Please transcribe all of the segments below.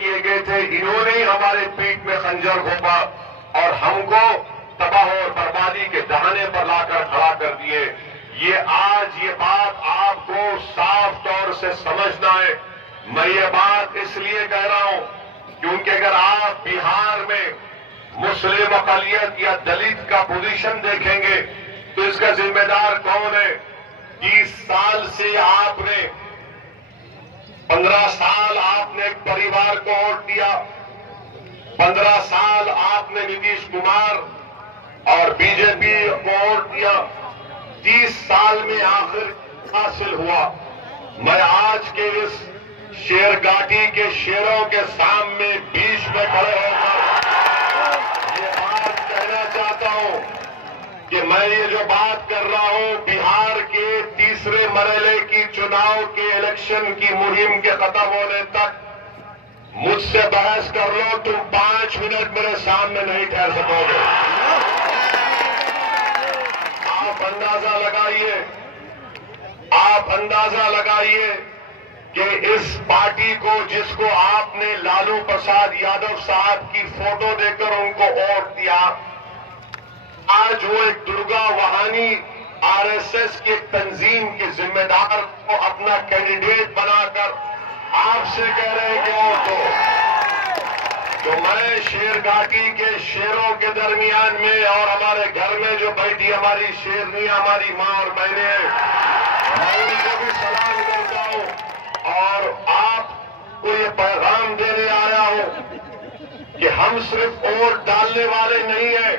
किए गए थे, इन्होंने ही हमारे पीठ में खंजर घोंपा और हमको तबाह और बर्बादी के दहाने पर लाकर खड़ा कर दिए। ये बात आपको साफ तौर से समझना है। मैं ये बात इसलिए कह रहा हूं क्योंकि अगर आप बिहार में मुस्लिम अक़लियत या दलित का पोजीशन देखेंगे तो इसका जिम्मेदार कौन है? 20 साल से आपने 15 साल आपने एक परिवार को वोट दिया, 15 साल आपने नीतीश कुमार और बीजेपी को वोट दिया, 30 साल में आखिर हासिल हुआ। मैं आज के इस शेरघाटी के शेरों के सामने बीच में खड़े होकर ये बात कहना चाहता हूं कि मैं ये जो बात कर रहा हूं, बिहार के तीसरे मरहले की चुनाव के इलेक्शन की मुहिम के खत्म होने तक मुझसे बहस कर लो, तुम 5 मिनट मेरे सामने नहीं ठहर सकोगे। आप अंदाजा लगाइए कि इस पार्टी को, जिसको आपने लालू प्रसाद यादव साहब की फोटो देकर उनको वोट दिया, आज वो एक दुर्गा वहानी आरएसएस के तंजीम के जिम्मेदार को अपना कैंडिडेट बनाकर आपसे कह रहे हैं कि वोट दो। तो मैं शेरघाटी के शेरों के दरमियान में और हमारे घर में जो बैठी हमारी शेरनी, हमारी मां और बहनें हैं, मैं उनको भी सलाम करता हूं और आपको ये पैगाम देने आया हूं कि हम सिर्फ वोट डालने वाले नहीं हैं।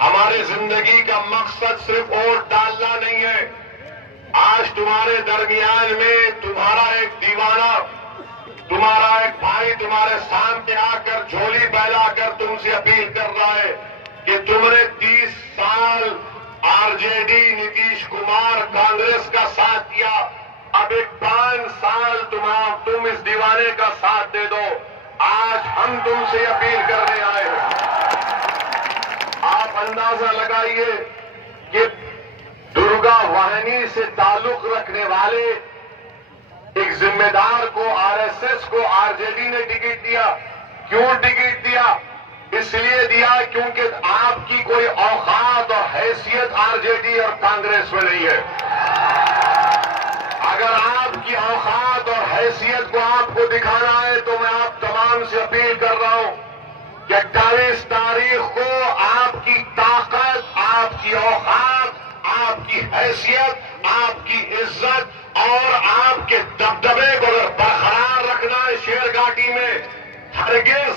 हमारे जिंदगी का मकसद सिर्फ वोट डालना नहीं है। आज तुम्हारे दरमियान में तुम्हारा एक दीवाना, तुम्हारा एक भाई तुम्हारे सामने आकर झोली फैलाकर तुमसे अपील कर रहा है कि तुमने 30 साल आरजेडी, नीतीश कुमार, कांग्रेस का साथ दिया, अब एक 5 साल तुम इस दीवाने का साथ दे दो। आज हम तुमसे अपील करने आए हैं। आप अंदाजा लगाइए कि दुर्गा वाहिनी से ताल्लुक रखने वाले एक जिम्मेदार को, आरएसएस को आरजेडी ने टिकट दिया। क्यों टिकट दिया? इसलिए दिया क्योंकि आपकी कोई औकात और हैसियत आरजेडी और कांग्रेस में नहीं है। अगर आपकी औकात और हैसियत को आपको दिखाना है तो मैं आप तमाम से अपील कर रहा हूं कि 28 तारीख को आपकी ताकत, आपकी औकात, आपकी हैसियत, आपकी इज्जत और आपके दबदबे को अगर बरकरार रखना है शेरघाटी में, हरगिज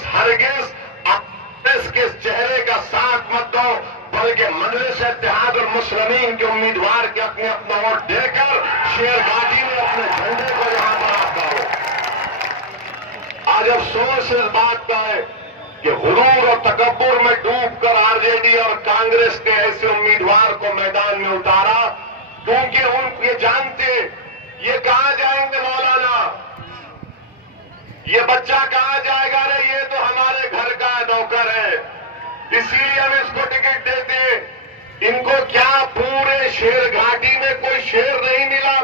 इसके चेहरे का साथ मत दो, बल्कि मजलिस इत्तेहाद और मुस्लिमीन के उम्मीदवार के अपना वोट देकर शेरघाटी में अपने झंडे को यहां पर आप लाओ। आज अफसोस इस बात का है कि गुरूर और तकब्बुर में डूबकर आरजेडी और कांग्रेस के ऐसे उम्मीदवार को मैदान में उतारा, क्योंकि उन ये जानते ये कहां जाएंगे मौलाना, ये बच्चा कहां जाएगा? अरे ये तो हमारे घर का नौकर है, इसीलिए हम इसको टिकट देते। इनको क्या पूरे शेरघाटी में कोई शेर नहीं मिला?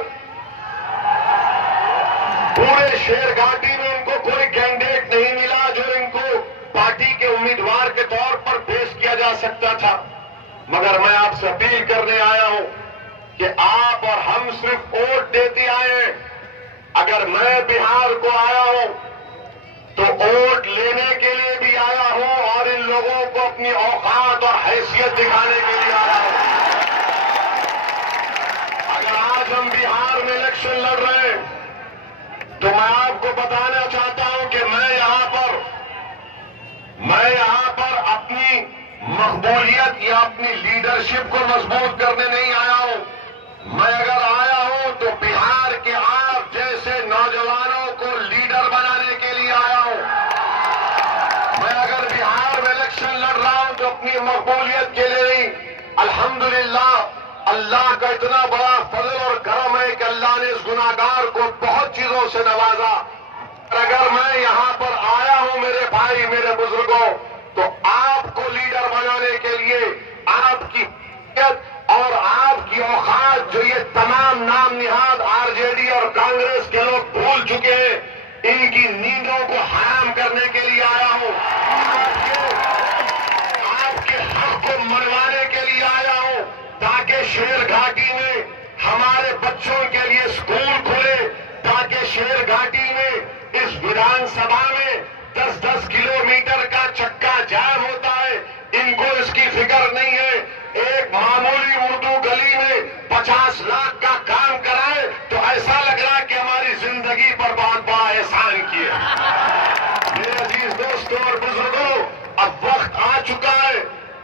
पूरे शेरघाटी में उनको कोई कैंडिडेट नहीं मिला जो इनको पार्टी के उम्मीदवार के तौर पर पेश किया जा सकता था। मगर मैं आपसे अपील करने आया हूं कि आप और हम सिर्फ वोट देते आए। अगर मैं बिहार को आया हूं तो वोट लेने के लिए भी आया हूं और इन लोगों को अपनी औकात और हैसियत दिखाने के लिए आया हूं। अगर आज हम बिहार में इलेक्शन लड़ रहे हैं तो मैं आपको बताना चाहता हूं कि मैं यहां पर अपनी मकबूलियत या अपनी लीडरशिप को मजबूत करने नहीं आया हूं। मैं अगर आया हूं तो बिहार के आप जैसे नौजवानों को लीडर बनाने के लिए आया हूं। मैं अगर बिहार में इलेक्शन लड़ रहा हूं तो अपनी मकबूलियत के लिए नहीं। अल्हम्दुलिल्लाह, अल्लाह का इतना बड़ा फजल और करम है कि अल्लाह ने इस गुनाहगार को बहुत चीजों से नवाजा। अगर मैं यहां पर आया हूं मेरे भाई, मेरे बुजुर्गों, तो आपको लीडर बनाने के लिए आपकी और आपकी औकात जो ये तमाम नाम निहाद आरजेडी और कांग्रेस के लोग भूल चुके हैं, इनकी नींदों को हराम करने के लिए आया हूं, आपके हक को मनवाने के लिए आया हूं, ताकि शेर घाटी में हमारे बच्चों के लिए स्कूल खुले, ताकि शेर घाटी में इस विधानसभा में 10-10 किलोमीटर का चक्का जाम होता है, इनको इसकी फिक्र नहीं है। एक मामूली उर्दू गली में 50 लाख का काम कराए तो ऐसा लग रहा है कि हमारी जिंदगी पर बहुत बड़ा एहसान किया। मेरे अजीज दोस्तों और बुजुर्गों, अब वक्त आ चुका है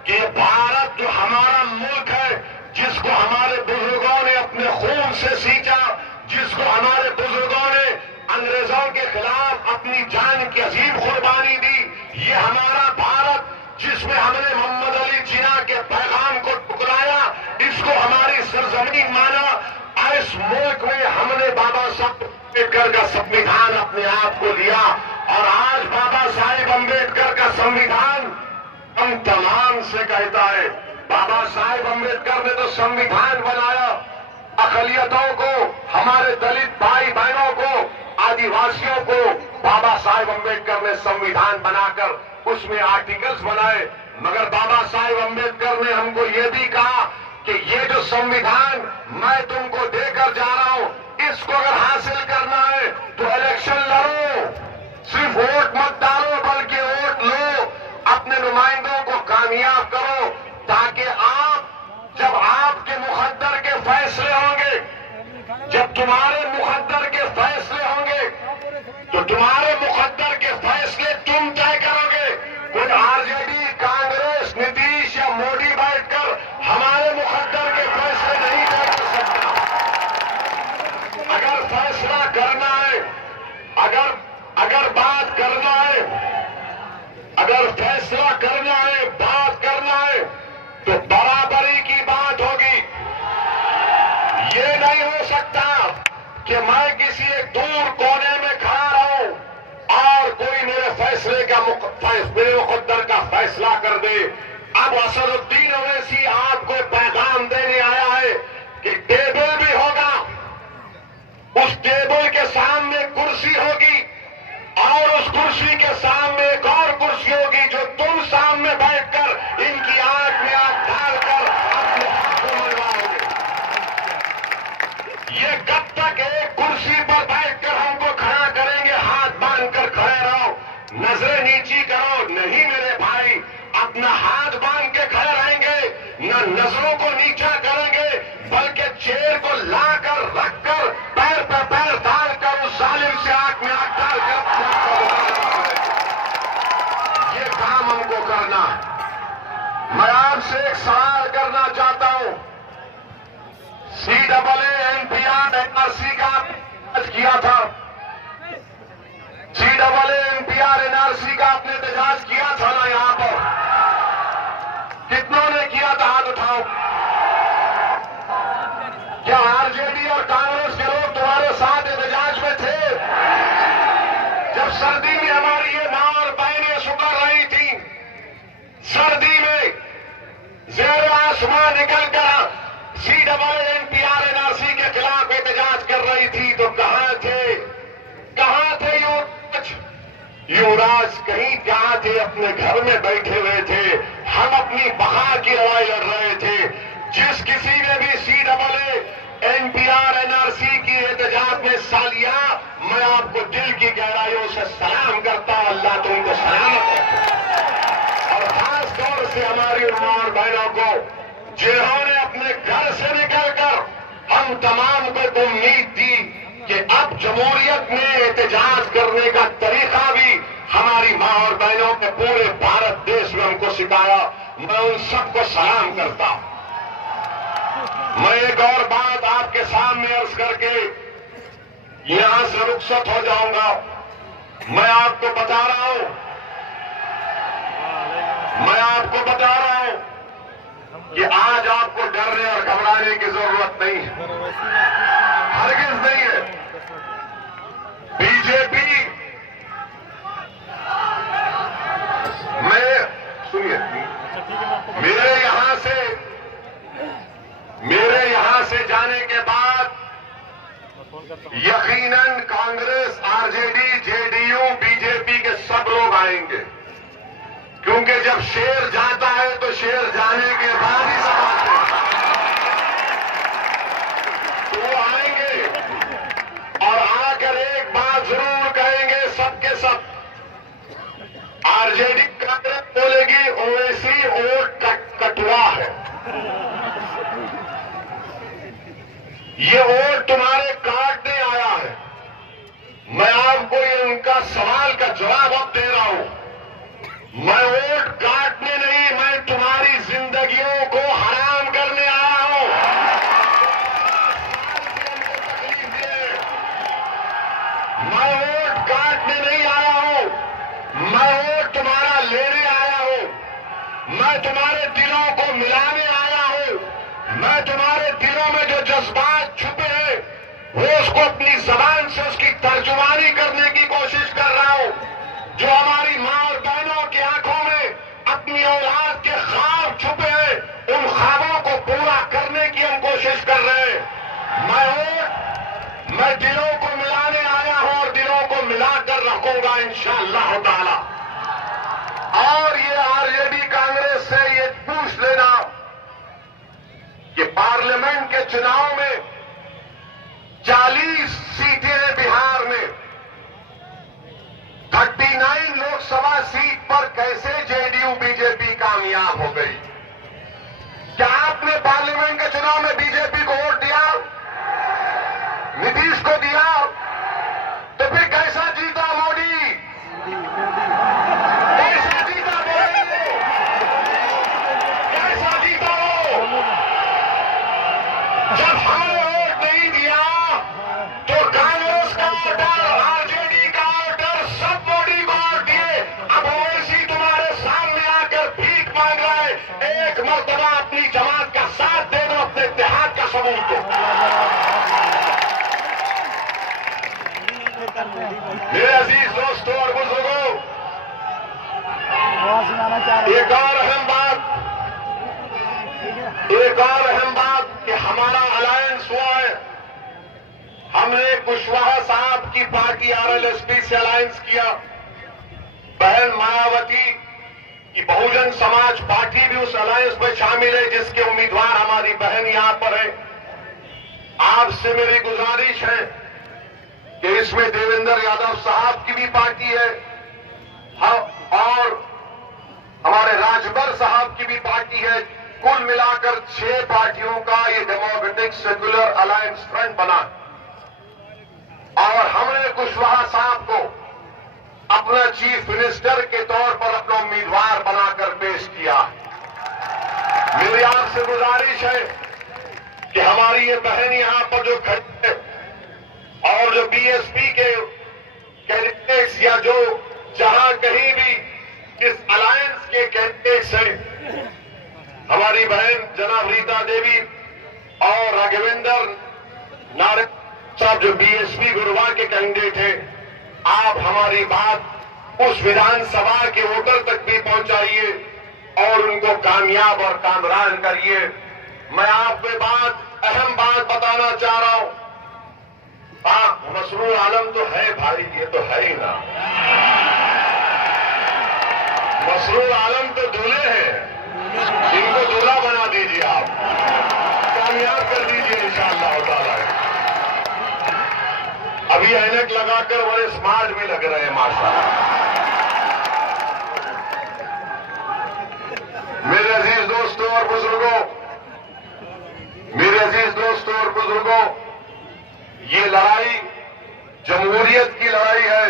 कि भारत जो हमारा मुल्क है, जिसको हमारे बुजुर्गों ने अपने खून से सींचा, जिसको हमारे बुजुर्गों ने अंग्रेजों के खिलाफ अपनी जान की अजीम कुर्बानी दी, ये हमारा भारत जिसमें हमने मोहम्मद अली जिन्ना के पैगाम को टुकराया, इसको हमारी सरजमीन माना, इस मुल्क में हमने बाबा साहब अम्बेडकर का संविधान अपने आप को दिया। और आज बाबा साहेब अम्बेडकर का संविधान हम तमाम से कहता है, बाबा साहेब अम्बेडकर ने तो संविधान बनाया, अकलियतों को, हमारे दलित भाई बहनों को, आदिवासियों को बाबा साहेब अम्बेडकर ने संविधान बनाकर उसमें आर्टिकल्स बनाए, मगर बाबा साहेब अम्बेडकर ने हमको ये भी कहा कि ये जो संविधान मैं तुमको देकर जा रहा हूं, इसको अगर हासिल करना है तो इलेक्शन लड़ो, सिर्फ वोट मत डालो बल्कि वोट लो, अपने नुमाइंदों को कामयाब करो, ताकि आप जब आपके मुकद्दर के फैसले होंगे, जब तुम्हारे मुकद्दर के फैसले होंगे, तो तुम्हारे मुकद्दर के फैसले तुम तय करोगे। कोई आरजेडी, कांग्रेस, नीतीश या मोदी बैठकर हमारे मुकद्दर के फैसले नहीं तय कर सकता। अगर फैसला करना है, अगर बात करना है, अगर फैसला करना है, बात करना है, तो बराबरी की बात होगी। ये नहीं हो सकता कि मैं किसी एक दूर कोने में खड़ा रहूं और कोई मेरे फैसले का मेरे मुकद्दर का फैसला कर दे। अब असदुद्दीन ओवैसी आपको पैगाम देने आया है कि टेबल भी होगा, उस टेबल के सामने कुर्सी होगी और उस कुर्सी के सामने एक और कुर्सी होगी जो तुम सामने बैठकर इनकी आंख में आंख डालकर अपने हक को मनवाओगे। ये कब तक एक कुर्सी पर बैठकर हमको खड़ा करेंगे, हाथ बांधकर खड़े रहो, नजरें नीची करो? नहीं मेरे भाई, अपना हाथ बांध के खड़े रहेंगे, न नजरों को नीचा करेंगे, बल्कि चेयर को लाकर रखकर पैर पे पैर डालकर उस जालिम से आंख में आंख डालकर ये काम हमको करना है। मैं आपसे एक सवाल करना चाहता हूं, CAA NPR NRC का आपने किया था, CAA NPR NRC का आपने एहतजाज किया था ना? यहां पर कितनों ने किया था? हाथ उठाओ। क्या आरजेडी और कांग्रेस के लोग तुम्हारे साथ एहतजाज में थे? जब सर्दी में हमारी ये मां और बहनें सुकर रही थी, सर्दी में ज़ेर आसमान निकलकर CAA NPR NRC के खिलाफ एहतजाज कर रही थी, तो कहां थे? कहां थे युवराज? युवराज कहीं कहां थे? अपने घर में बैठे हुए थे। हम अपनी बहा की लड़ाई लड़ रहे थे। जिस किसी ने भी CAA NPR NRC की एहतजाज में हिस्सा लिया, मैं आपको दिल की गहराइयों से सलाम करता हूं, अल्लाह तुमको सलामत रखे। और खास तौर से हमारी मां और बहनों को, जिन्होंने अपने घर से निकलकर हम तमाम को उम्मीद थी कि अब जमहूरियत में एहतजाज करने का तरीका भी हमारी मां और बहनों ने पूरे भारत देश में हमको सिखाया, मैं उन सबको सलाम करता हूं। मैं एक और बात आपके सामने अर्ज करके यहां से रुखसत हो जाऊंगा। मैं आपको बता रहा हूं कि आज आपको डरने और घबराने की जरूरत नहीं है, हरगिज नहीं है। बीजेपी में सुनिए, मेरे यहां से जाने के बाद यकीनन कांग्रेस, आरजेडी, जेडीयू, बीजेपी के सब लोग आएंगे, क्योंकि जब शेर जाता है तो शेर जाने के बाद ही समाते हैं। तो वो आएंगे और आकर एक बात जरूर कहेंगे सबके सब। आरजेडी कांग्रेस बोलेगी ओवैसी वोट कटवा है, ये वोट तुम्हारे काटने आया है। मैं आपको ये उनका सवाल का जवाब अब दे रहा हूं। मैं वोट काटने नहीं, मैं तुम्हारी जिंदगियों को हराम करने आया हूं। तकलीफ दे, मैं वोट काटने नहीं आया हूं, मैं वोट तुम्हारा लेने आया हूं। मैं तुम्हारे दिलों को मिलाने आया हूं। मैं तुम्हारे दिलों में जो जज्बात छुपे हैं वो उसको अपनी जबान से उसकी तर्जुमानी करने की कोशिश कर रहा हूं। जो हमारी मां और बहनों की आंखों में अपनी औलाद के ख्वाब छुपे हैं, उन ख्वाबों को पूरा करने की हम कोशिश कर रहे हैं। मैं दिलों को मिलाने आया हूं और दिलों को मिलाकर रखूंगा इंशाअल्लाह ताला। और ये आरजेडी कांग्रेस से ये पूछ लेना कि पार्लियामेंट के चुनाव में 40 सीटें हैं बिहार में, 39 लोकसभा सीट पर कैसे जेडीयू बीजेपी कामयाब हो गई? क्या आपने पार्लियामेंट के चुनाव में बीजेपी को वोट दिया? नीतीश को दिया? तो फिर कैसा जीता मोदी? कैसा जीता बोले? कैसा जीता वो? जब हमने वोट नहीं दिया तो कांग्रेस का वोटर, आरजेडी का वोटर सब मोदी को वोट दिए। अब ओवैसी तुम्हारे सामने आकर भीख मांग रहा है। एक मर्तबा अपनी जमात का साथ दे दो, अपने इत्तेहाद का सबूत दो। मेरे अजीज दोस्तों और बुजुर्गों, एक और अहम बात कि हमारा अलायंस हुआ है। हमने कुशवाहा साहब की पार्टी आरएलएसपी से अलायंस किया। बहन मायावती की बहुजन समाज पार्टी भी उस अलायंस में शामिल है, जिसके उम्मीदवार हमारी बहन यहां पर है। आपसे मेरी गुजारिश है कि इसमें देवेंद्र यादव साहब की भी पार्टी है और हमारे राजभर साहब की भी पार्टी है। कुल मिलाकर 6 पार्टियों का ये डेमोक्रेटिक सेक्युलर अलायंस फ्रंट बना और हमने कुशवाहा साहब को अपना चीफ मिनिस्टर के तौर पर अपना उम्मीदवार बनाकर पेश किया। मेरी आपसे गुजारिश है कि हमारी ये बहन यहां पर जो खड़ी है और जो बीएसपी के कैंडिडेट्स या जो जहां कहीं भी इस अलायंस के कैंडिडेट्स हैं, हमारी बहन जनाब रीता देवी और राघवेंद्र नारायण साहब जो बीएसपी गुरुवार के कैंडिडेट हैं, आप हमारी बात उस विधानसभा के वोटर तक भी पहुंचाइए और उनको कामयाब और कामरान करिए। मैं आपको अहम बात बताना चाह रहा हूं। मसरूर आलम तो है भाई, ये तो है ही ना। मसरूर आलम तो दूल्हे हैं, इनको दूल्हा बना दीजिए, आप कामयाब कर दीजिए इंशाअल्लाह ताला। अभी ऐनक लगाकर बड़े स्मार्ट भी लग रहे हैं माशाअल्लाह। मेरे अजीज दोस्तों और बुजुर्गों, ये लड़ाई जमहूरियत की लड़ाई है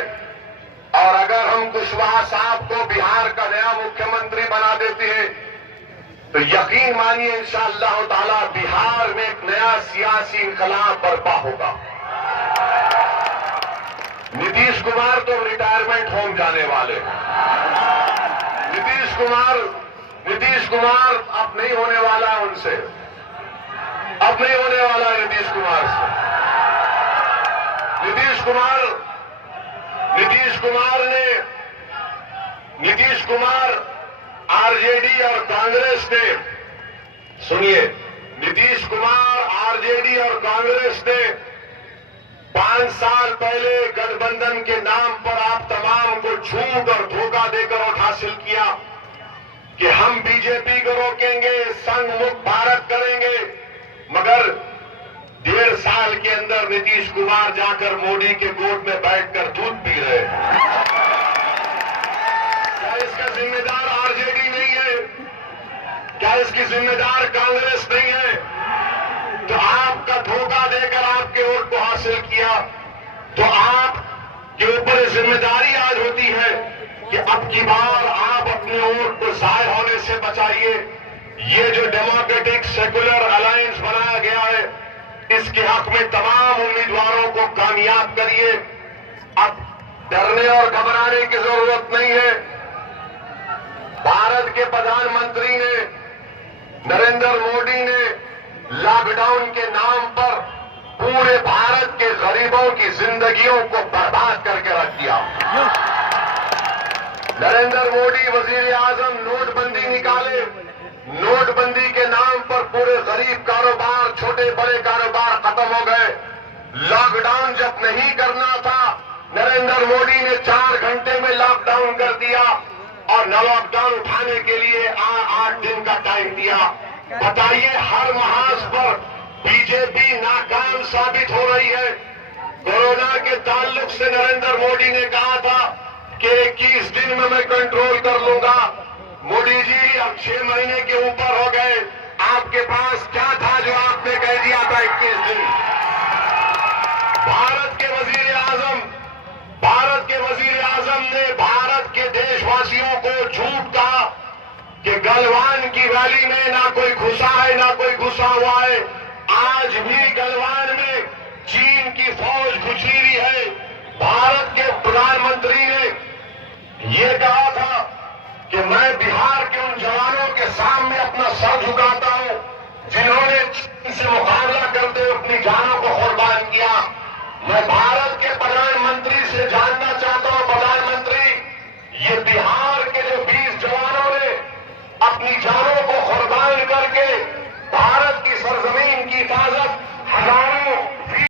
और अगर हम कुशवाहा साहब को बिहार का नया मुख्यमंत्री बना देते हैं तो यकीन मानिए इंशाअल्लाह ताला बिहार में एक नया सियासी इनकलाब बर्पा होगा। नीतीश कुमार तो रिटायरमेंट होम जाने वाले हैं। नीतीश कुमार अब नहीं होने वाला है उनसे, अब नहीं होने वाला है नीतीश कुमार से। नीतीश कुमार आरजेडी और कांग्रेस ने, सुनिए, नीतीश कुमार आरजेडी और कांग्रेस ने 5 साल पहले गठबंधन के नाम पर आप तमाम को झूठ और धोखा देकर वोट हासिल किया कि हम बीजेपी को रोकेंगे, संघ मुक्त भारत करेंगे, मगर 1.5 साल के अंदर नीतीश कुमार जाकर मोदी के गोद में बैठकर दूध पी रहे हैं। क्या इसका जिम्मेदार आरजेडी नहीं है? क्या इसकी जिम्मेदार कांग्रेस नहीं है? तो आपका धोखा देकर आपके वोट को हासिल किया, तो आपके ऊपर जिम्मेदारी आज होती है कि अब की बार आप अपने वोट को जाहिर होने से बचाइए। ये जो डेमोक्रेटिक सेकुलर अलायंस बनाया गया है, इसके हक में तमाम उम्मीदवारों को कामयाब करिए। अब डरने और घबराने की जरूरत नहीं है। भारत के प्रधानमंत्री ने, नरेंद्र मोदी ने लॉकडाउन के नाम पर पूरे भारत के गरीबों की जिंदगियों को बर्बाद करके रख दिया। नरेंद्र मोदी वजीर आजम नोटबंदी निकाले, नोटबंदी के नाम पर पूरे गरीब कारोबार, छोटे बड़े कारोबार खत्म हो गए। लॉकडाउन जब नहीं करना था, नरेंद्र मोदी ने 4 घंटे में लॉकडाउन कर दिया और लॉकडाउन उठाने के लिए 8 दिन का टाइम दिया। बताइए, हर महाज पर बीजेपी नाकाम साबित हो रही है। कोरोना के ताल्लुक से नरेंद्र मोदी ने कहा था कि 21 दिन में मैं कंट्रोल कर लूंगा। मोदी जी, अब 6 महीने के ऊपर हो गए, आपके पास क्या था जो आपने कह दिया था 21 दिन? भारत के वजीर आजम ने भारत के देशवासियों को झूठ कहा कि गलवान की रैली में ना कोई घुसा है ना कोई घुसा हुआ है। आज भी गलवान में चीन की फौज घुसी हुई है। भारत के प्रधानमंत्री ने यह कहा था कि मैं बिहार के उन जवानों के सामने अपना सर झुकाता हूं जिन्होंने चीन से मुकाबला करते हुए अपनी जानों को कुर्बान किया। मैं भारत के प्रधानमंत्री से जानना चाहता हूं, प्रधानमंत्री, ये बिहार के जो 20 जवानों ने अपनी जानों